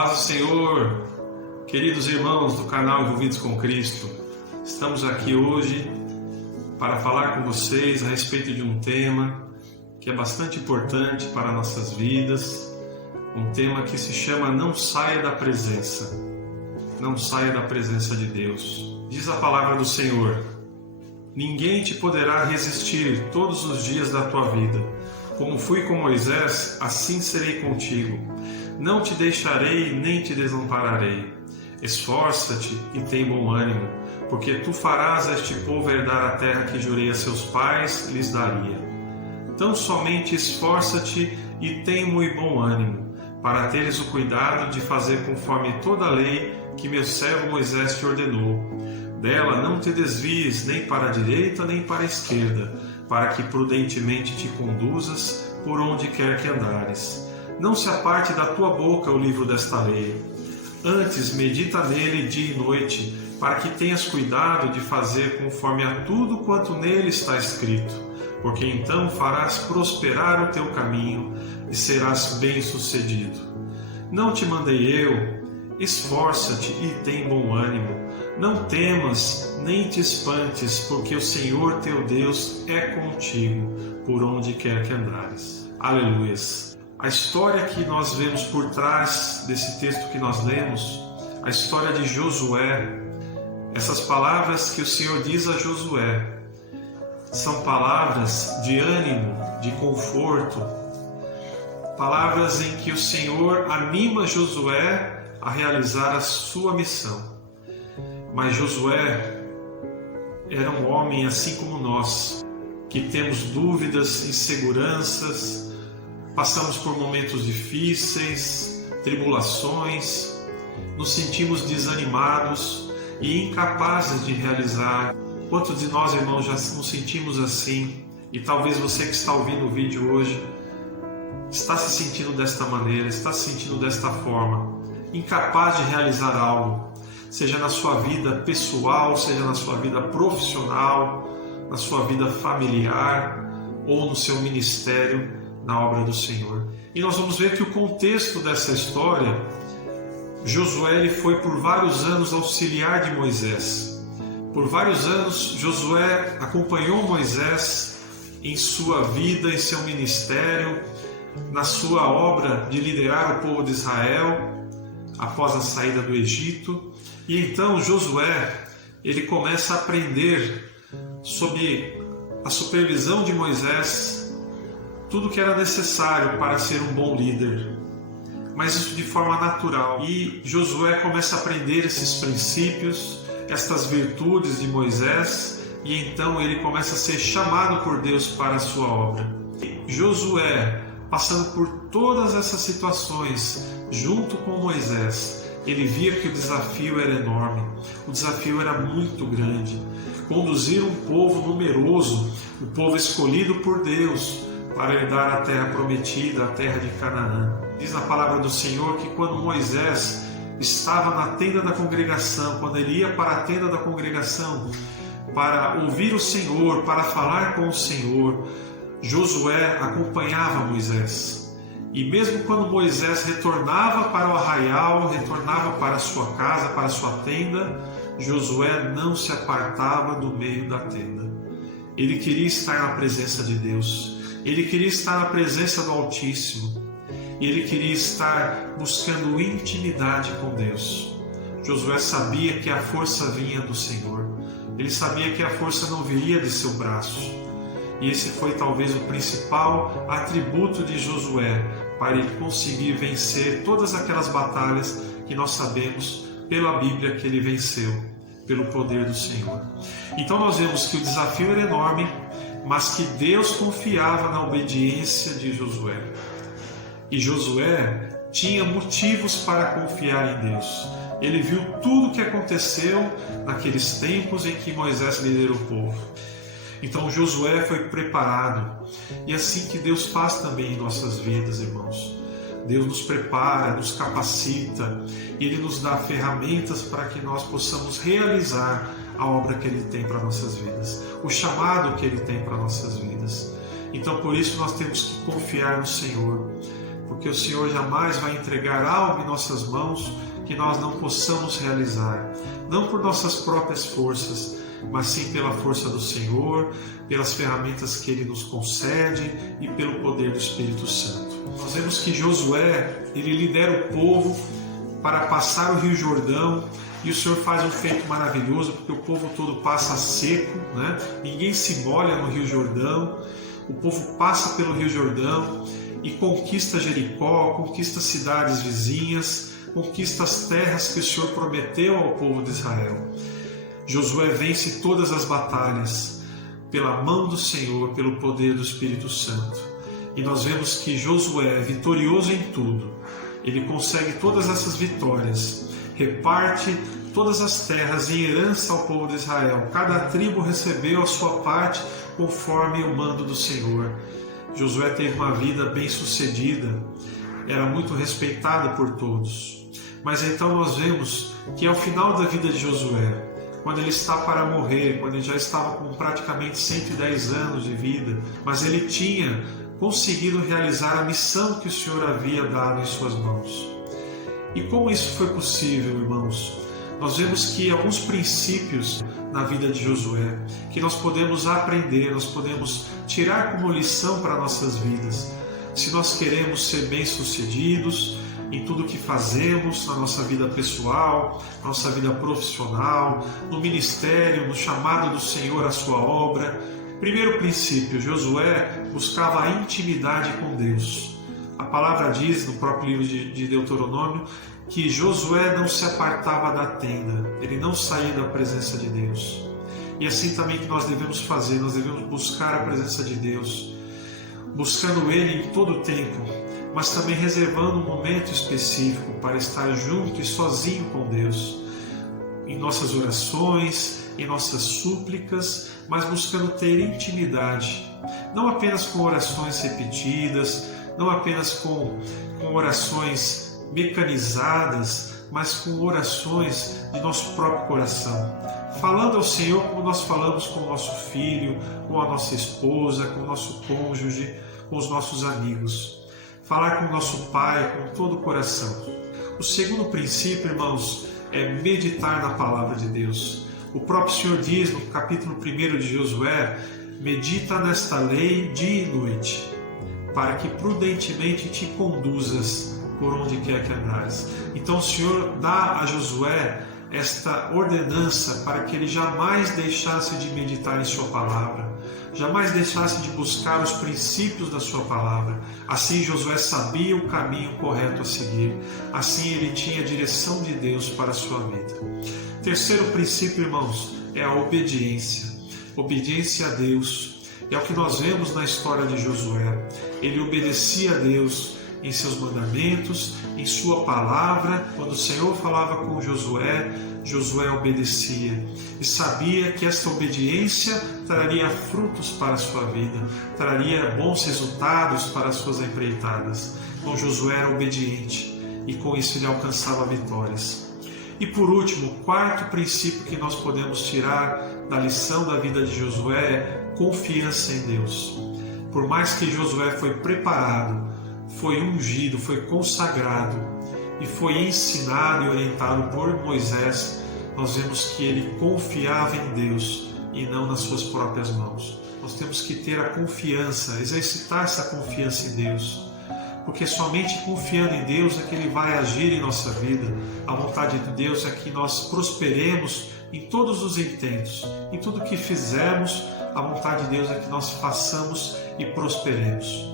Paz do Senhor, queridos irmãos do canal Envolvidos com Cristo. Estamos aqui hoje para falar com vocês a respeito de um tema que é bastante importante para nossas vidas, um tema que se chama Não Saia da Presença. Não saia da presença de Deus. Diz a palavra do Senhor: ninguém te poderá resistir todos os dias da tua vida. Como fui com Moisés, assim serei contigo. Não te deixarei nem te desampararei. Esforça-te e tem bom ânimo, porque tu farás a este povo herdar a terra que jurei a seus pais lhes daria. Tão somente esforça-te e tem muito bom ânimo, para teres o cuidado de fazer conforme toda a lei que meu servo Moisés te ordenou. Dela não te desvies nem para a direita nem para a esquerda, para que prudentemente te conduzas por onde quer que andares. Não se aparte da tua boca o livro desta lei. Antes medita nele dia e noite, para que tenhas cuidado de fazer conforme a tudo quanto nele está escrito, porque então farás prosperar o teu caminho e serás bem-sucedido. Não te mandei eu? Esforça-te e tem bom ânimo. Não temas, nem te espantes, porque o Senhor teu Deus é contigo, por onde quer que andares. Aleluias! A história que nós vemos por trás desse texto que nós lemos, a história de Josué, essas palavras que o Senhor diz a Josué, são palavras de ânimo, de conforto, palavras em que o Senhor anima Josué a realizar a sua missão. Mas Josué era um homem assim como nós, que temos dúvidas, inseguranças, passamos por momentos difíceis, tribulações, nos sentimos desanimados e incapazes de realizar. Quantos de nós, irmãos, já nos sentimos assim? E talvez você que está ouvindo o vídeo hoje está se sentindo desta maneira, está se sentindo desta forma, incapaz de realizar algo, seja na sua vida pessoal, seja na sua vida profissional, na sua vida familiar ou no seu ministério, na obra do Senhor. E nós vamos ver que o contexto dessa história, Josué ele foi por vários anos auxiliar de Moisés. Por vários anos Josué acompanhou Moisés em sua vida, em seu ministério, na sua obra de liderar o povo de Israel após a saída do Egito. E então Josué ele começa a aprender sob a supervisão de Moisés tudo que era necessário para ser um bom líder, mas isso de forma natural. E Josué começa a aprender esses princípios, estas virtudes de Moisés, e então ele começa a ser chamado por Deus para a sua obra. E Josué, passando por todas essas situações, junto com Moisés, ele via que o desafio era enorme, o desafio era muito grande. Conduzir um povo numeroso, o povo escolhido por Deus, para herdar a terra prometida, a terra de Canaã. Diz na palavra do Senhor que quando Moisés estava na tenda da congregação, quando ele ia para a tenda da congregação, para ouvir o Senhor, para falar com o Senhor, Josué acompanhava Moisés. E mesmo quando Moisés retornava para o arraial, retornava para a sua casa, para a sua tenda, Josué não se apartava do meio da tenda. Ele queria estar na presença de Deus. Ele queria estar na presença do Altíssimo. Ele queria estar buscando intimidade com Deus. Josué sabia que a força vinha do Senhor. Ele sabia que a força não viria de seu braço. E esse foi talvez o principal atributo de Josué para ele conseguir vencer todas aquelas batalhas que nós sabemos pela Bíblia que ele venceu, pelo poder do Senhor. Então nós vemos que o desafio era enorme, mas que Deus confiava na obediência de Josué. E Josué tinha motivos para confiar em Deus. Ele viu tudo o que aconteceu naqueles tempos em que Moisés liderou o povo. Então Josué foi preparado. E assim que Deus faz também em nossas vidas, irmãos. Deus nos prepara, nos capacita, e Ele nos dá ferramentas para que nós possamos realizar a obra que Ele tem para nossas vidas, o chamado que Ele tem para nossas vidas. Então por isso nós temos que confiar no Senhor, porque o Senhor jamais vai entregar algo em nossas mãos que nós não possamos realizar, não por nossas próprias forças, mas sim pela força do Senhor, pelas ferramentas que Ele nos concede e pelo poder do Espírito Santo. Nós vemos que Josué, ele lidera o povo para passar o Rio Jordão, e o Senhor faz um feito maravilhoso, porque o povo todo passa seco, né? Ninguém se molha no Rio Jordão, o povo passa pelo Rio Jordão e conquista Jericó, conquista cidades vizinhas, conquista as terras que o Senhor prometeu ao povo de Israel. Josué vence todas as batalhas pela mão do Senhor, pelo poder do Espírito Santo. E nós vemos que Josué é vitorioso em tudo. Ele consegue todas essas vitórias, reparte todas as terras em herança ao povo de Israel. Cada tribo recebeu a sua parte conforme o mando do Senhor. Josué teve uma vida bem-sucedida, era muito respeitado por todos. Mas então nós vemos que ao final da vida de Josué, quando ele está para morrer, quando ele já estava com praticamente 110 anos de vida, mas ele tinha conseguido realizar a missão que o Senhor havia dado em suas mãos. E como isso foi possível, irmãos? Nós vemos que alguns princípios na vida de Josué que nós podemos aprender, nós podemos tirar como lição para nossas vidas. Se nós queremos ser bem-sucedidos em tudo que fazemos, na nossa vida pessoal, na nossa vida profissional, no ministério, no chamado do Senhor à sua obra. Primeiro princípio, Josué buscava a intimidade com Deus. A palavra diz no próprio livro de Deuteronômio que Josué não se apartava da tenda, ele não saía da presença de Deus. E assim também que nós devemos fazer, nós devemos buscar a presença de Deus, buscando Ele em todo o tempo, mas também reservando um momento específico para estar junto e sozinho com Deus, em nossas orações, em nossas súplicas, mas buscando ter intimidade, não apenas com orações repetidas, não apenas com orações mecanizadas, mas com orações de nosso próprio coração, falando ao Senhor como nós falamos com o nosso filho, com a nossa esposa, com o nosso cônjuge, com os nossos amigos. Falar com o nosso Pai com todo o coração. O segundo princípio, irmãos, é meditar na palavra de Deus. O próprio Senhor diz no capítulo 1 de Josué: medita nesta lei dia e noite, para que prudentemente te conduzas por onde quer que andares. Então o Senhor dá a Josué esta ordenança para que ele jamais deixasse de meditar em sua palavra, jamais deixasse de buscar os princípios da sua palavra. Assim Josué sabia o caminho correto a seguir, assim ele tinha a direção de Deus para a sua vida. Terceiro princípio, irmãos, é a obediência. Obediência a Deus. É o que nós vemos na história de Josué. Ele obedecia a Deus em seus mandamentos, em sua palavra. Quando o Senhor falava com Josué, Josué obedecia e sabia que esta obediência traria frutos para a sua vida, traria bons resultados para as suas empreitadas. Então Josué era obediente e com isso ele alcançava vitórias. E por último, o quarto princípio que nós podemos tirar da lição da vida de Josué é confiança em Deus. Por mais que Josué foi preparado, foi ungido, foi consagrado e foi ensinado e orientado por Moisés, nós vemos que ele confiava em Deus e não nas suas próprias mãos. Nós temos que ter a confiança, exercitar essa confiança em Deus, porque somente confiando em Deus é que Ele vai agir em nossa vida. A vontade de Deus é que nós prosperemos em todos os intentos, em tudo que fizermos. A vontade de Deus é que nós façamos e prosperemos.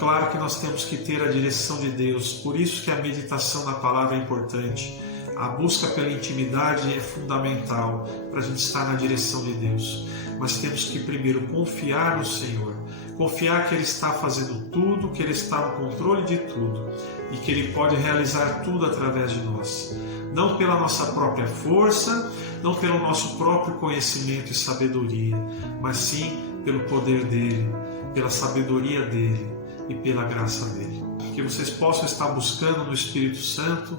Claro que nós temos que ter a direção de Deus, por isso que a meditação na palavra é importante. A busca pela intimidade é fundamental para a gente estar na direção de Deus. Mas temos que primeiro confiar no Senhor, confiar que Ele está fazendo tudo, que Ele está no controle de tudo e que Ele pode realizar tudo através de nós. Não pela nossa própria força, não pelo nosso próprio conhecimento e sabedoria, mas sim pelo poder dEle, pela sabedoria dEle e pela graça dEle. Que vocês possam estar buscando no Espírito Santo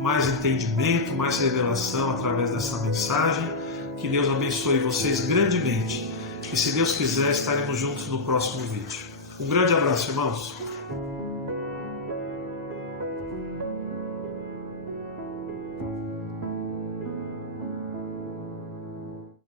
mais entendimento, mais revelação através dessa mensagem. Que Deus abençoe vocês grandemente. E se Deus quiser, estaremos juntos no próximo vídeo. Um grande abraço, irmãos.